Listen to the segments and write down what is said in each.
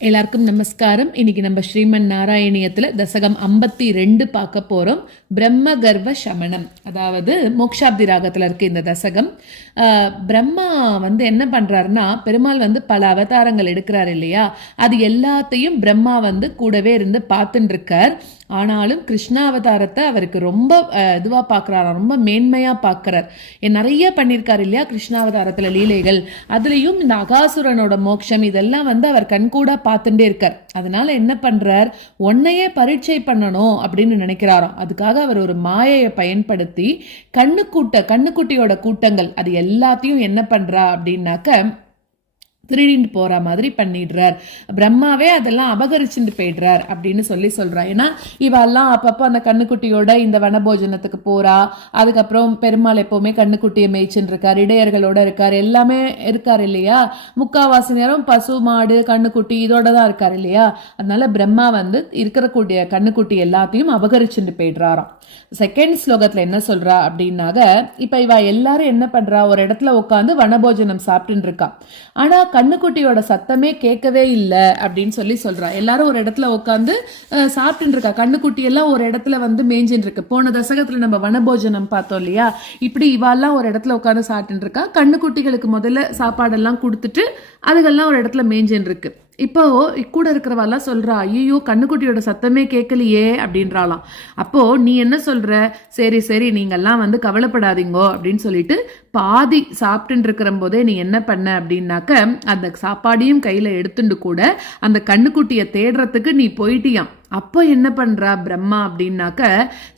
எல்லாருக்கும் நமஸ்காரம். இன்னைக்கு நம்ம ஸ்ரீமன் நாராயணியத்துல தசகம் 52 பார்க்க போறோம். பிரம்ம கர்வ சமணம், அதாவது மோக்ஷாப்தி ராகத்துல இருக்கு இந்த தசகம். பிரம்மா என்ன பண்றாருன்னா, பெருமாள் பல அவதாரங்கள் எடுக்கிறார் இல்லையா, அது எல்லாத்தையும் பிரம்மா கூடவே இருந்து பார்த்துட்டு இருக்கார். ஆனாலும் கிருஷ்ணாவதாரத்தை அவருக்கு ரொம்ப இதுவா பார்க்குறாராம், ரொம்ப மேன்மையா பார்க்குறார். நிறைய பண்ணியிருக்காரு இல்லையா கிருஷ்ணாவதாரத்துல லீலைகள். அதுலேயும் இந்த அகாசுரனோட மோட்சம் இதெல்லாம் அவர் கண்கூடா பார்த்துட்டே இருக்கார். அதனால என்ன பண்றார், உன்னையே பரீட்சை பண்ணணும் அப்படின்னு நினைக்கிறாராம். அதுக்காக அவர் ஒரு மாயையை பயன்படுத்தி கண்ணுக்குட்டியோட கூட்டங்கள் அது எல்லாத்தையும் என்ன பண்றா அப்படின்னாக்க திருடிட்டு போற மாதிரி பண்ணிடுறார். பிரம்மாவே அதெல்லாம் அபகரிச்சுட்டு போயிடுறார் அப்படின்னு சொல்றா. ஏன்னா இவெல்லாம் அப்பப்போ அந்த கண்ணுக்குட்டியோட இந்த வனபோஜனத்துக்கு போறா. அதுக்கப்புறம் பெருமாள் எப்பவுமே கண்ணுக்குட்டியை மேய்ச்சின்னு இருக்கார், இடையர்களோட இருக்கார், எல்லாமே இருக்கார் இல்லையா. முக்காவாசி நேரம் பசு மாடு கண்ணுக்குட்டி இதோட தான் இருக்கார் இல்லையா. அதனால பிரம்மா இருக்கக்கூடிய கண்ணுக்குட்டி எல்லாத்தையும் அபகரிச்சுட்டு போயிடுறாராம். செகண்ட் ஸ்லோகத்துல என்ன சொல்றா அப்படின்னாக, இப்ப இவ எல்லாரும் என்ன பண்றா, ஒரு இடத்துல உட்காந்து வனபோஜனம் சாப்பிட்டு இருக்கா. ஆனா கண்ணுக்குட்டியோட சத்தமே கேட்கவே இல்லை அப்படின்னு சொல்றா. எல்லாரும் ஒரு இடத்துல உட்காந்து சாப்பிட்டு இருக்கா. கண்ணுக்குட்டி எல்லாம் ஒரு இடத்துல மேய்ஞ்சின்னு இருக்கு. போன தசகத்துல நம்ம வனபோஜனம் பார்த்தோம் இல்லையா, இப்படி இவாலாம் ஒரு இடத்துல உட்காந்து சாப்பிட்டு இருக்கா. கண்ணுக்குட்டிகளுக்கு முதல்ல சாப்பாடெல்லாம் கொடுத்துட்டு அதுகெல்லாம் ஒரு இடத்துல மேய்ஞ்சின்னு இருக்கு. இப்போ கூட இருக்கிறவாலாம் சொல்றா, ஐயோ கண்ணுக்குட்டியோட சத்தமே கேட்கலையே அப்படின்றாலாம். அப்போ நீ என்ன சொல்ற, சரி சரி நீங்கெல்லாம் கவலைப்படாதீங்கோ அப்படின்னு சொல்லிட்டு பாதி சாப்பிட்டு இருக்கிற போதே நீ என்ன பண்ண அப்படின்னாக்க, அந்த சாப்பாடையும் கையில எடுத்துட்டு கூட அந்த கண்ணுக்குட்டியை தேடுறதுக்கு நீ போயிட்டியாம். அப்போ என்ன பண்றா பிரம்மா அப்படின்னாக்க,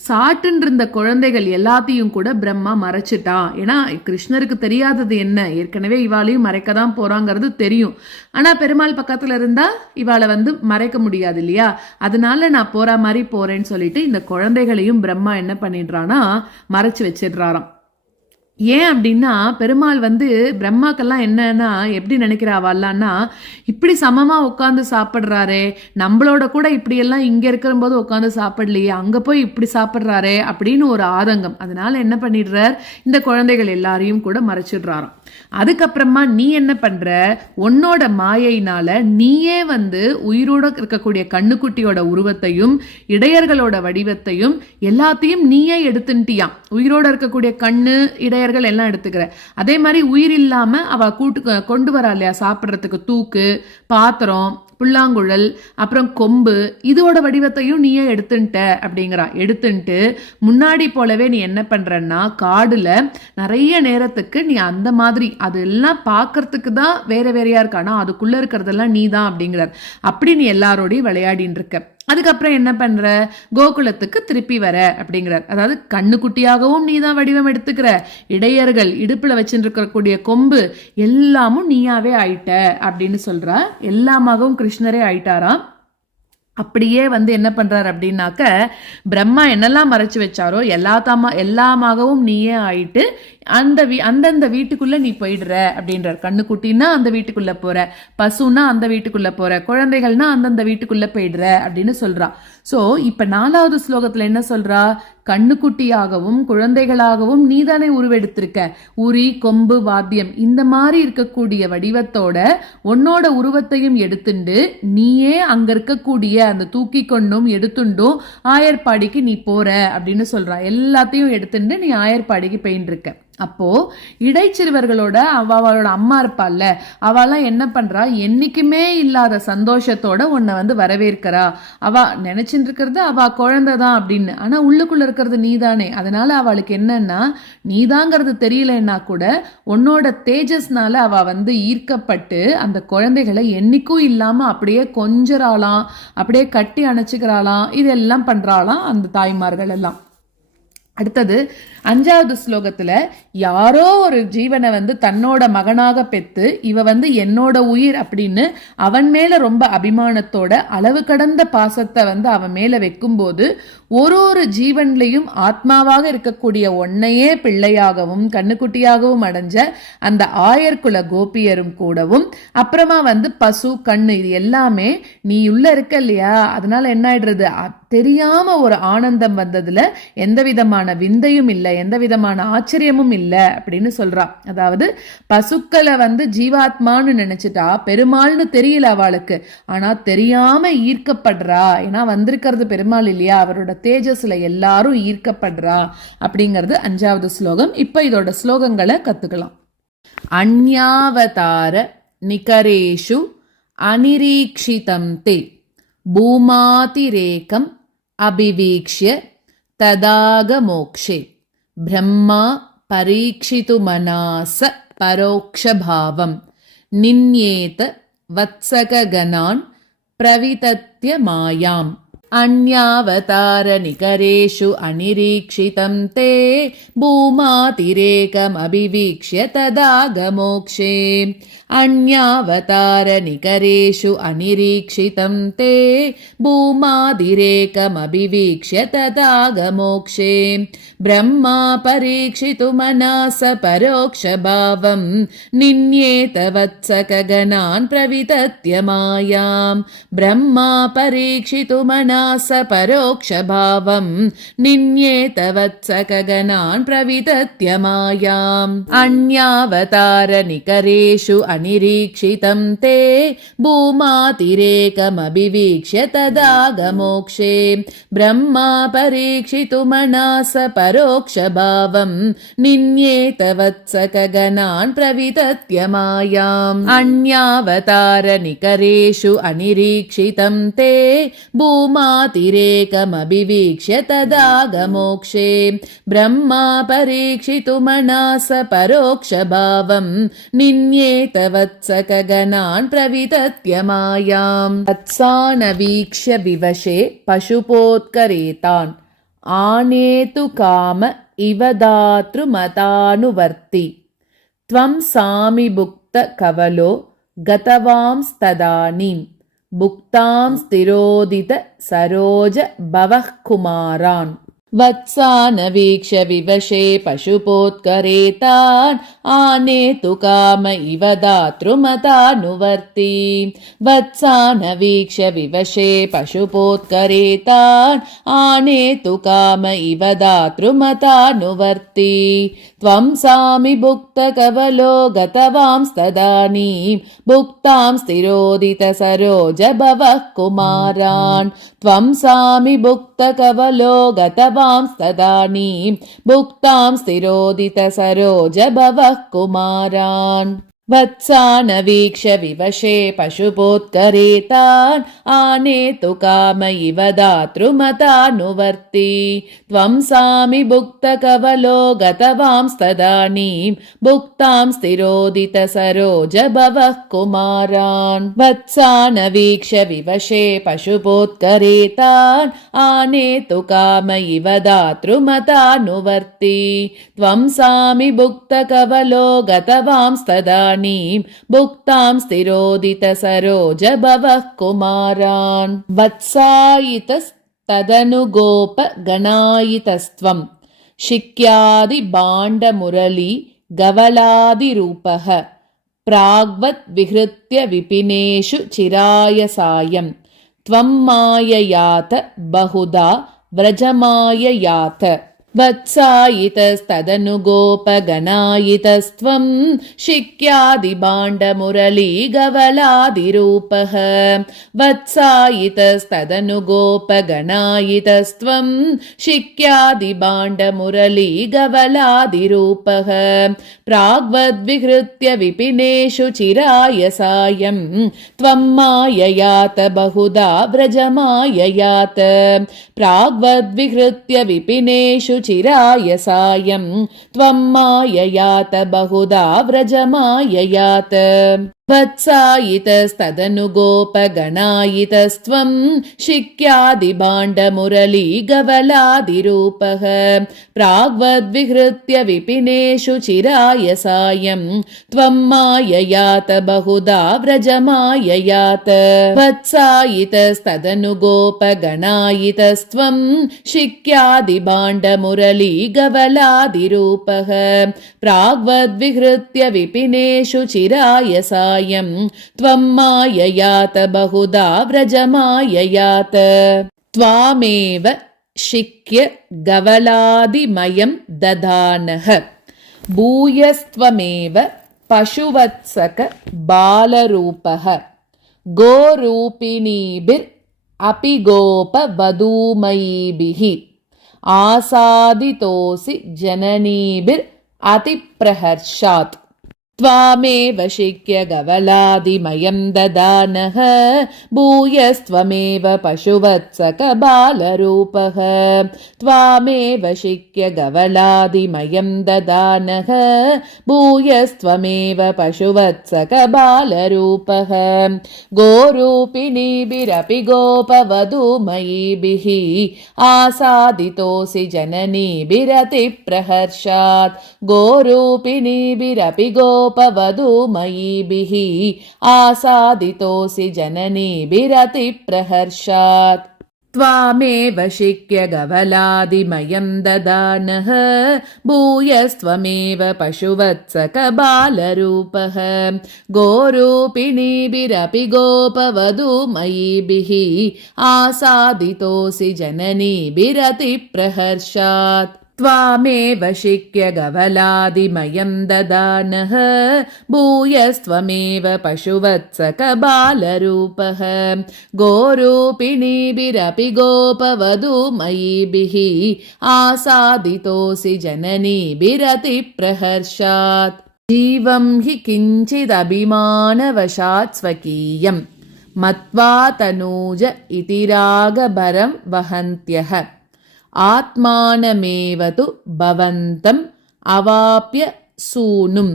சாட்டுன்னு இருந்த குழந்தைகள் எல்லாத்தையும் கூட பிரம்மா மறைச்சிட்டான். ஏன்னா கிருஷ்ணருக்கு தெரியாதது என்ன, ஏற்கனவே இவாளையும் மறைக்கதான் போறாங்கிறது தெரியும். ஆனா பெருமாள் பக்கத்துல இருந்தா இவாளை மறைக்க முடியாது இல்லையா. அதனால நான் போற மாதிரி போறேன்னு சொல்லிட்டு இந்த குழந்தைகளையும் பிரம்மா என்ன பண்ணிடுறானா மறைச்சு வச்சிடுறாராம். ஏன் அப்படின்னா, பெருமாள் பிரம்மாக்கெல்லாம் என்னன்னா எப்படி நினைக்கிறாவாள்னா, இப்படி சமமா உட்காந்து சாப்பிட்றாரே, நம்மளோட கூட இப்படியெல்லாம் இங்க இருக்கிற போது உட்காந்து சாப்பிடலையே, அங்க போய் இப்படி சாப்பிட்றாரே அப்படின்னு ஒரு ஆதங்கம். அதனால என்ன பண்ணிடுறார், இந்த குழந்தைகள் எல்லாரையும் கூட மறைச்சிடுறாராம். அதுக்கப்புறமா நீ என்ன பண்ற, உன்னோட மாயையினால நீயே உயிரோட இருக்கக்கூடிய கண்ணுக்குட்டியோட உருவத்தையும் இடையர்களோட வடிவத்தையும் எல்லாத்தையும் நீயே எடுத்துட்டியாம். உயிரோட இருக்கக்கூடிய கண்ணு இடையர்கள் எல்லாம் எடுத்துக்கிற, அதே மாதிரி உயிர் இல்லாம அவ கொண்டு வரா இல்லையா சாப்பிட்றதுக்கு தூக்கு, பாத்திரம், புல்லாங்குழல், அப்புறம் கொம்பு, இதோட வடிவத்தையும் நீயே எடுத்துட்ட அப்படிங்கிறா. எடுத்துட்டு முன்னாடி போலவே நீ என்ன பண்றன்னா, காடுல நிறைய நேரத்துக்கு நீ அந்த மாதிரி அதெல்லாம் பார்க்கறதுக்கு தான் வேற வேறையா இருக்கானா, அதுக்குள்ள இருக்கிறதெல்லாம் நீ தான் அப்படிங்கிறார். அப்படி நீ எல்லாரோடையும் விளையாடின்னு இருக்க. அதுக்கப்புறம் என்ன பண்ற, கோகுலத்துக்கு திருப்பி வர அப்படிங்கிறார். அதாவது கண்ணுக்குட்டியாகவும் நீ தான் வடிவம் எடுத்துக்கிற, இடையர்கள் இடுப்புல வச்சுருக்கக்கூடிய கொம்பு எல்லாமும் நீயாவே ஆயிட்ட அப்படின்னு சொல்ற. எல்லாமாகவும் கிருஷ்ணரே ஆயிட்டாராம். அப்படியே என்ன பண்றாரு அப்படின்னாக்க, பிரம்மா என்னெல்லாம் மறைச்சு வச்சாரோ எல்லாமாகவும் நீயே ஆயிட்டு அந்தந்த வீட்டுக்குள்ள நீ போயிடுற அப்படின்றார். கண்ணுக்குட்டின்னா அந்த வீட்டுக்குள்ள போற, பசுனா அந்த வீட்டுக்குள்ள போற, குழந்தைகள்னா அந்தந்த வீட்டுக்குள்ள போயிடுற அப்படின்னு சொல்றா. சோ இப்ப 4வது ஸ்லோகத்துல என்ன சொல்றா, கண்ணுக்குட்டியாகவும் குழந்தைகளாகவும் நீதானே உருவெடுத்திருக்க. உரி, கொம்பு, வாத்தியம் இந்த மாதிரி இருக்கக்கூடிய வடிவத்தோட உன்னோட உருவத்தையும் எடுத்துண்டு நீயே அங்க இருக்கக்கூடிய அந்த தூக்கி கொண்டும் எடுத்துண்டும் ஆயர்பாடிக்கு நீ போற அப்படின்னு சொல்றா. எல்லாத்தையும் எடுத்துட்டு நீ ஆயர்பாடிக்கு போயின்னு இருக்க. அப்போ இடைச்சிறுவர்களோட அவளோட அம்மா இருப்பாள்ல, அவெல்லாம் என்ன பண்றா, என்னைக்குமே இல்லாத சந்தோஷத்தோட உன்னை வரவேற்கிறா. அவ நினைச்சுட்டு இருக்கிறது அவ குழந்தைதான் அப்படின்னு, ஆனா உள்ளுக்குள்ள இருக்கிறது நீதானே. அதனால அவளுக்கு என்னன்னா, நீதாங்கிறது தெரியலன்னா கூட உன்னோட தேஜஸ்னால அவ ஈர்க்கப்பட்டு அந்த குழந்தைகளை என்னைக்கும் இல்லாம அப்படியே கொஞ்சறாளாம், அப்படியே கட்டி அணைச்சுக்கிறாளாம், இதெல்லாம் பண்றாளாம் அந்த தாய்மார்கள் எல்லாம். அடுத்தது 5வது ஸ்லோகத்துல, யாரோ ஒரு ஜீவனை தன்னோட மகனாக பெத்து இவ என்னோட உயிர் அப்படின்னு அவன் மேல ரொம்ப அபிமானத்தோட அளவு கடந்த பாசத்தை அவன் மேல வைக்கும்போது ஒரு ஜீவன்லையும் ஆத்மாவாக இருக்கக்கூடிய ஒன்னையே பிள்ளையாகவும் கண்ணுக்குட்டியாகவும் அடைஞ்ச அந்த ஆயர்குல கோபியரும் கூடவும் அப்புறமா பசு கண்ணு இது எல்லாமே நீ உள்ள இருக்க இல்லையா, அதனால என்ன ஆயிடுறது, தெரியாம ஒரு ஆனந்தம் வந்ததுல எந்த விதமான விந்தையும் இல்லை, எந்த விதமான ஆச்சரியமும் இல்லை அப்படின்னு சொல்றா. அதாவது பசுக்களை ஜீவாத்மான்னு நினைச்சிட்டா பெருமாள்னு தெரியல அவளுக்கு, ஆனா தெரியாம ஈர்க்கப்படுறா. ஏன்னா வந்திருக்கிறது பெருமாள் இல்லையா, அவரோட தேஜஸ்ல எல்லாரும் ஈர்க்கப்படுறா அப்படிங்கிறது 5வது ஸ்லோகம். இப்ப இதோட ஸ்லோகங்களை கத்துக்கலாம். அந்யாவதார நிகரேஷு அனிரீக்ஷிதம் தே பூமாதிரேகம் அபிவீக்ஷ்ய ததாகமோக்ஷே பிரம்மா பரீக்ஷிதுமனாஸ பரோக்ஷபாவம் நின்யேத வத்சககணான் பிரவிதத்ய மாயாம். அந்யாவதார நிகரேஷு அனிரீக்ஷிதம் தே பூமாதிரேகம் அபிவீக்ஷ்ய ததாகமோக்ஷே. அந்யாவதார நிகரேஷு அனிரீக்ஷிதம் தே பூமாதிரேகம் அபிவீக்ஷ்ய ததாகமோக்ஷே பிரம்மா பரீக்ஷிதுமனாஸ பரோக்ஷபாவம் நின்யேத வத்சககணான் பிரவிதத்ய மாயாம். பிரம்மா பரீக்ஷிதுமனாஸ பரோக்ஷபாவம் நின்யேத வத்சககணான் பிரவிதத்ய மாயாம். அந்யாவதார நிகரேஷு அனிரீக்ஷிதம் தே பூமாதிரேகம் அபிவீக்ஷ்ய ததாகமோக்ஷே பிரம்மா பரீக்ஷிதுமனாஸ பரோக்ஷபாவம் நின்யேத வத்சககணான் பிரவிதத்ய மாயாம். அந்யாவதார நிகரேஷு அனிரீக்ஷிதம் தே பூமாதிரேகம் அபிவீக்ஷ்ய ததாகமோக்ஷே பிரம்மா பரீக்ஷிதுமனாஸ பரோக்ஷபாவம் நின்யேத வத்சககணான் பிரவிதத்ய மாயாம். தத்சானவீக்ஷ்ய விவசே பசுபோத்கரேதான் ஆனேது காம இவதாத்ருமதானுவர்த்தி த்வம் சாமி புக்த கவலோ கதவாம்ஸ்ததானீம் புக்தாம் ஸ்திரோதித சரோஜ பவஹ் குமாரான். வத்சானவீக்ஷ்ய விவசே பசுபோத்கரேதான் ஆனேது காம இவ தாத்ருமதானுவர்த்தி. வத்சானவீக்ஷ்ய விவசே பசுபோத்கரேதான் ஆனேது காம இவ தாத்ருமதானுவர்த்தி. த்வம் சாமி புக்த கவலோ கதவாம்ஸ்ததானீம் புக்தாம் ஸ்திரோதித சரோஜ பவஹ் குமாரான். த்வம் சாமி புக்த கவலோ கதவாம்ஸ்ததானீம் புக்தாம் ஸ்திரோதித சரோஜ பவஹ் குமாரான். வத்சானவீக்ஷ்ய விவசே பசுபோத்கரேதான் ஆனேது காம இவ தாத்ருமதானுவர்த்தி. த்வம் சாமி புக்த கவலோ கதவாம்ஸ்ததானீம் புக்தாம் ஸ்திரோதித சரோஜ பவஹ் குமாரான். வத்சானவீக்ஷ்ய விவசே பசுபோத்கரேதான் ஆனேது காம இவ தாத்ருமதானுவர்த்தி. த்வம் சாமி புக்த கவலோ கதவாம்ஸ்ததானீம் புக்தாம் ஸ்திரோதித சரோஜ பவஹ் குமாரான். வத்சாயிதஸ்ததனுகோப கணாயிதஸ்த்வம் சிக்யாதி பாண்ட முரளி கவலாதி ரூபஹ பிராக்வத் விஹ்ருத்ய விபினேஷு சிராய சாயம் த்வம் மாயயாத பஹுதா व्रजमाययात. वत्सायितस्तदनुगोपगणायितस्त्वं शिक्यादिभाण्डमुरलीगवलादिरूपः. वत्सायितस्तदनुगोपगणायितस्त्वं शिक्यादिभाण्डमुरलीगवलादिरूपः. प्राग्वद्विहृत्य विपिनेषु चिराय सायं त्वं माययात बहुधा व्रजमाययात. प्राग्वद्विहृत्य विपिनेषु चिराय सायं त्वं माययात बहुधा व्रजमाययात. वत्सायितस्तदनुगोपगणायितस्त्वं शिक्यादिभाण्डमुरलीगवलादिरूपः प्राग्वद्विहृत्य विपिनेषु चिरायसायं त्वं माययात बहुधा व्रजमाययात वत्सायितस्तदनुगोपगणायितस्त्वं शिक्यादिभाण्डमुरलीगवलादिरूपः प्राग्वद्विहृत्य विपिनेषु चिरायसायं त्वं माययात बहुधा व्रजमाययात त्वामेव शिक्य गवलादिमयं ददानः भूयस्त्वमेव पशुवत्सक बालरूपः गोरूपिणीभिरपि गोपवधूमयीभिः आसादितोऽसि जननीभिरतिप्रहर्षात् त्वामेव शिक्य गवलादिमयं ददानः भूयस्त्वमेव पशुवत्सक बालरूपः त्वामेव शिक्य गवलादिमयं ददानः भूयस्त्वमेव पशुवत्सक बालरूपः गोरूपिणीभिरपि गोपवधूमयीभिः आसादितोऽसि जननीभिरतिप्रहर्षात् गोरूपिणीभिरपि गोपवधूमयीभिः आसादितोऽसि जननीभिरतिप्रहर्षात् त्वामेव शिक्य गवलादिमयं ददानः भूयस्त्वमेव पशुवत्सक बालरूपः गोरूपिणीभिरपि गोपवधूमयीभिः आसादितोऽसि जननीभिरतिप्रहर्षात् त्वामेव शिक्य गवलादिमयं ददानः भूयस्त्वमेव पशुवत्सक बालरूपः गोरूपिणीभिरपि गोपवधूमयीभिः आसादितोऽसि जननीभिरतिप्रहर्षात् जीवं हि किञ्चिदभिमानवशात् स्वकीयं मत्वा तनूज इति रागभरं वहन्त्यः आत्मानमेव तु भवन्तम् अवाप्य सूनुं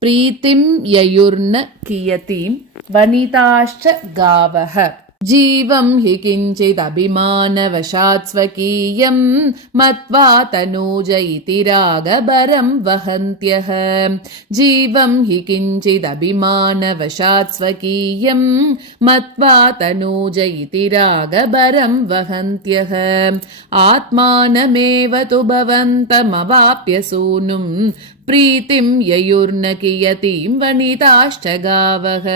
प्रीतिं ययुर्न कियतीं वनिताश्च गावः जीवं हि किञ्चिदभिमानवशात् स्वकीयं मत्वा तनूज इति रागभरं वहन्त्यः जीवं हि किञ्चिदभिमानवशात् स्वकीयं मत्वा तनूज इति रागभरं वहन्त्यः आत्मानमेव तु भवन्तमवाप्य सूनुं प्रीतिं ययुर्न कियतीं वनिताश्च गावः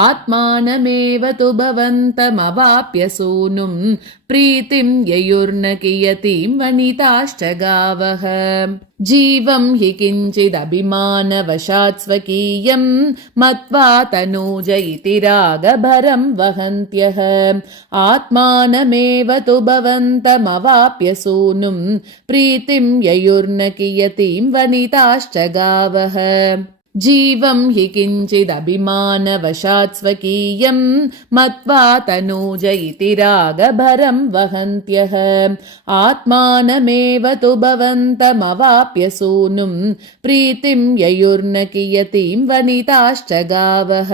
आत्मानमेव तु भवन्तमवाप्य सूनुं प्रीतिं ययुर्न कियतीं वनिताश्च गावः जीवं हि किञ्चिदभिमानवशात् स्वकीयं मत्वा तनूज इति रागभरं वहन्त्यः आत्मानमेव तु भवन्तमवाप्य सूनुं प्रीतिं ययुर्न कियतीं वनिताश्च गावः जीवं हि किञ्चिदभिमानवशात् स्वकीयं मत्वा तनूज इति रागभरं वहन्त्यः आत्मानमेव तु भवन्तमवाप्य सूनुं प्रीतिं ययुर्न कियतीं वनिताश्च गावः।